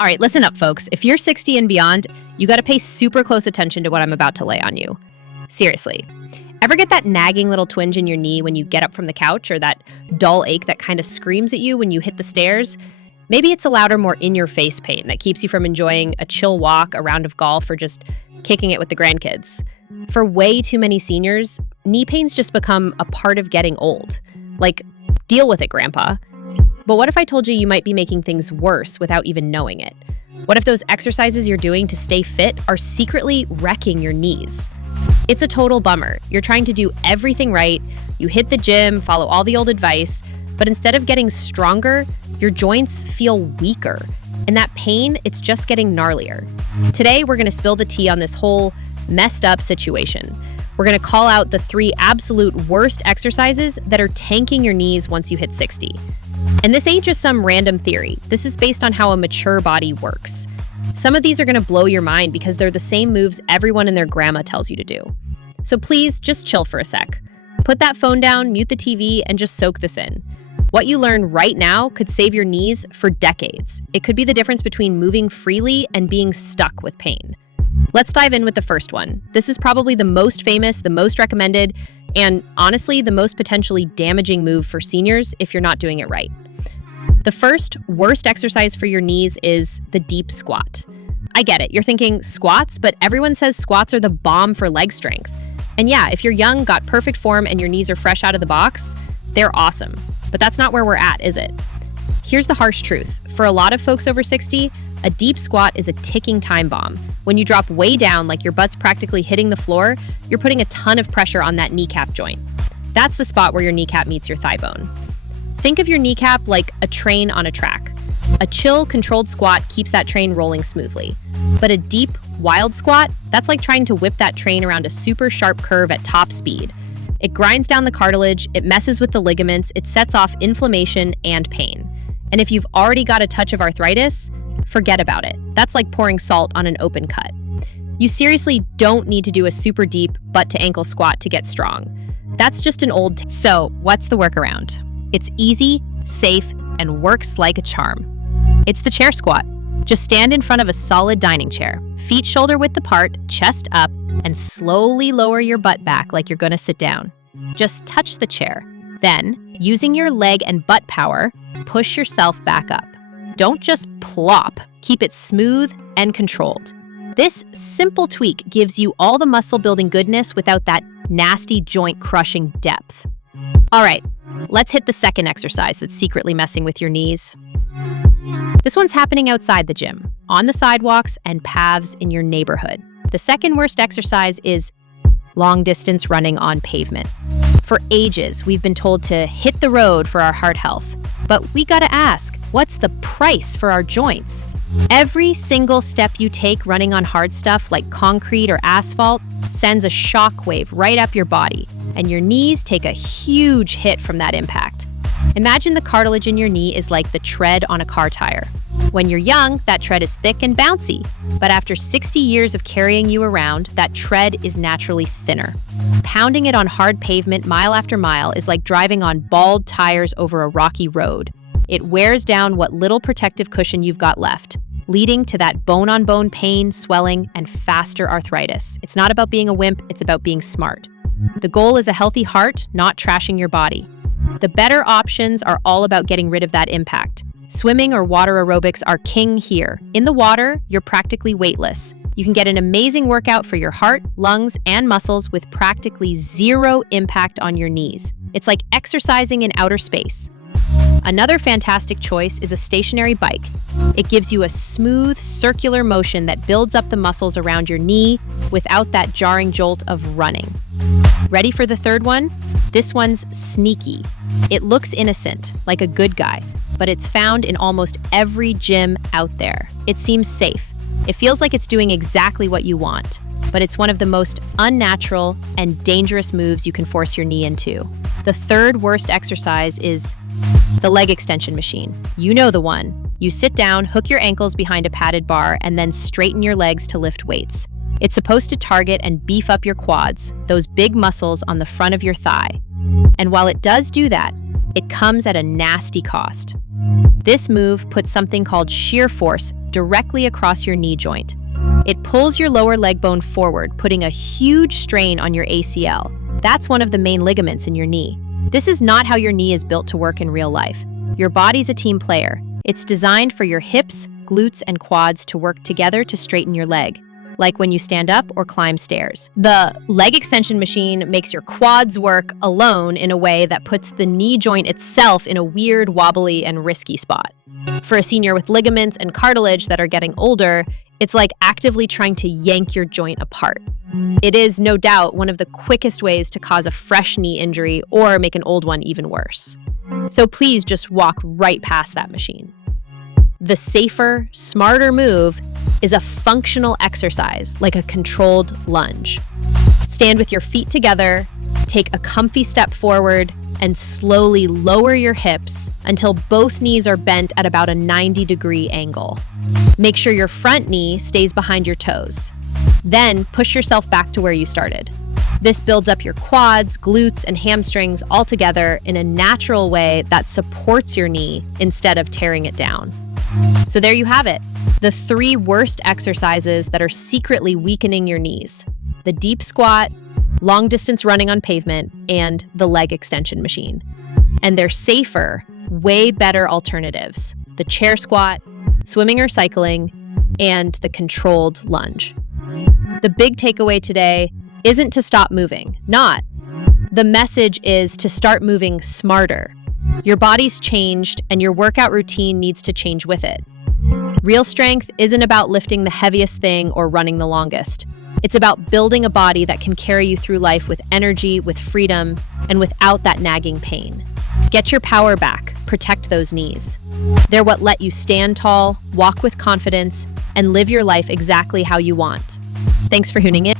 All right, listen up, folks. If you're 60 and beyond, you got to pay super close attention to what I'm about to lay on you. Seriously. Ever get that nagging little twinge in your knee when you get up from the couch, or that dull ache that kind of screams at you when you hit the stairs? Maybe it's a louder, more in-your-face pain that keeps you from enjoying a chill walk, a round of golf, or just kicking it with the grandkids. For way too many seniors, knee pain's just become a part of getting old. Like, deal with it, Grandpa. But what if I told you you might be making things worse without even knowing it? What if those exercises you're doing to stay fit are secretly wrecking your knees? It's a total bummer. You're trying to do everything right, you hit the gym, follow all the old advice, but instead of getting stronger, your joints feel weaker. And that pain, it's just getting gnarlier. Today, we're gonna spill the tea on this whole messed up situation. We're gonna call out the 3 absolute worst exercises that are tanking your knees once you hit 60. And this ain't just some random theory. This is based on how a mature body works. Some of these are gonna blow your mind because they're the same moves everyone and their grandma tells you to do. So please, just chill for a sec. Put that phone down, mute the TV, and just soak this in. What you learn right now could save your knees for decades. It could be the difference between moving freely and being stuck with pain. Let's dive in with the first one. This is probably the most famous, the most recommended, and honestly, the most potentially damaging move for seniors if you're not doing it right. The first worst exercise for your knees is the deep squat. I get it, you're thinking squats, but everyone says squats are the bomb for leg strength. And yeah, if you're young, got perfect form, and your knees are fresh out of the box, they're awesome. But that's not where we're at, is it? Here's the harsh truth. For a lot of folks over 60, a deep squat is a ticking time bomb. When you drop way down, like your butt's practically hitting the floor, you're putting a ton of pressure on that kneecap joint. That's the spot where your kneecap meets your thigh bone. Think of your kneecap like a train on a track. A chill, controlled squat keeps that train rolling smoothly. But a deep, wild squat, that's like trying to whip that train around a super sharp curve at top speed. It grinds down the cartilage, it messes with the ligaments, it sets off inflammation and pain. And if you've already got a touch of arthritis, forget about it. That's like pouring salt on an open cut. You seriously don't need to do a super deep butt to ankle squat to get strong. That's just an old So, what's the workaround? It's easy, safe, and works like a charm. It's the chair squat. Just stand in front of a solid dining chair, feet shoulder width apart, chest up, and slowly lower your butt back like you're gonna sit down. Just touch the chair. Then, using your leg and butt power, push yourself back up. Don't just plop. Keep it smooth and controlled. This simple tweak gives you all the muscle building goodness without that nasty joint crushing depth. All right, let's hit the second exercise that's secretly messing with your knees. This one's happening outside the gym, on the sidewalks and paths in your neighborhood. The second worst exercise is long distance running on pavement. For ages, we've been told to hit the road for our heart health. But we gotta ask, what's the price for our joints? Every single step you take running on hard stuff like concrete or asphalt sends a shockwave right up your body, and your knees take a huge hit from that impact. Imagine the cartilage in your knee is like the tread on a car tire. When you're young, that tread is thick and bouncy, but after 60 years of carrying you around, that tread is naturally thinner. Pounding it on hard pavement mile after mile is like driving on bald tires over a rocky road. It wears down what little protective cushion you've got left, leading to that bone-on-bone pain, swelling, and faster arthritis. It's not about being a wimp, it's about being smart. The goal is a healthy heart, not trashing your body. The better options are all about getting rid of that impact. Swimming or water aerobics are king here. In the water, you're practically weightless. You can get an amazing workout for your heart, lungs, and muscles with practically zero impact on your knees. It's like exercising in outer space. Another fantastic choice is a stationary bike. It gives you a smooth, circular motion that builds up the muscles around your knee without that jarring jolt of running. Ready for the third one? This one's sneaky. It looks innocent, like a good guy, but it's found in almost every gym out there. It seems safe. It feels like it's doing exactly what you want, but it's one of the most unnatural and dangerous moves you can force your knee into. The third worst exercise is the leg extension machine. You know the one. You sit down, hook your ankles behind a padded bar, and then straighten your legs to lift weights. It's supposed to target and beef up your quads, those big muscles on the front of your thigh. And while it does do that, it comes at a nasty cost. This move puts something called shear force directly across your knee joint. It pulls your lower leg bone forward, putting a huge strain on your ACL. That's one of the main ligaments in your knee. This is not how your knee is built to work in real life. Your body's a team player. It's designed for your hips, glutes, and quads to work together to straighten your leg, like when you stand up or climb stairs. The leg extension machine makes your quads work alone in a way that puts the knee joint itself in a weird, wobbly, and risky spot. For a senior with ligaments and cartilage that are getting older, it's like actively trying to yank your joint apart. It is, no doubt, one of the quickest ways to cause a fresh knee injury or make an old one even worse. So please just walk right past that machine. The safer, smarter move is a functional exercise, like a controlled lunge. Stand with your feet together, take a comfy step forward, and slowly lower your hips until both knees are bent at about a 90-degree angle. Make sure your front knee stays behind your toes. Then push yourself back to where you started. This builds up your quads, glutes, and hamstrings all together in a natural way that supports your knee instead of tearing it down. So there you have it, the 3 worst exercises that are secretly weakening your knees: the deep squat, long distance running on pavement, and the leg extension machine. And they're safer, way better alternatives: the chair squat, swimming or cycling, and the controlled lunge. The big takeaway today isn't to stop moving, not. The message is to start moving smarter. Your body's changed, and your workout routine needs to change with it. Real strength isn't about lifting the heaviest thing or running the longest. It's about building a body that can carry you through life with energy, with freedom, and without that nagging pain. Get your power back, protect those knees. They're what let you stand tall, walk with confidence, and live your life exactly how you want. Thanks for tuning in.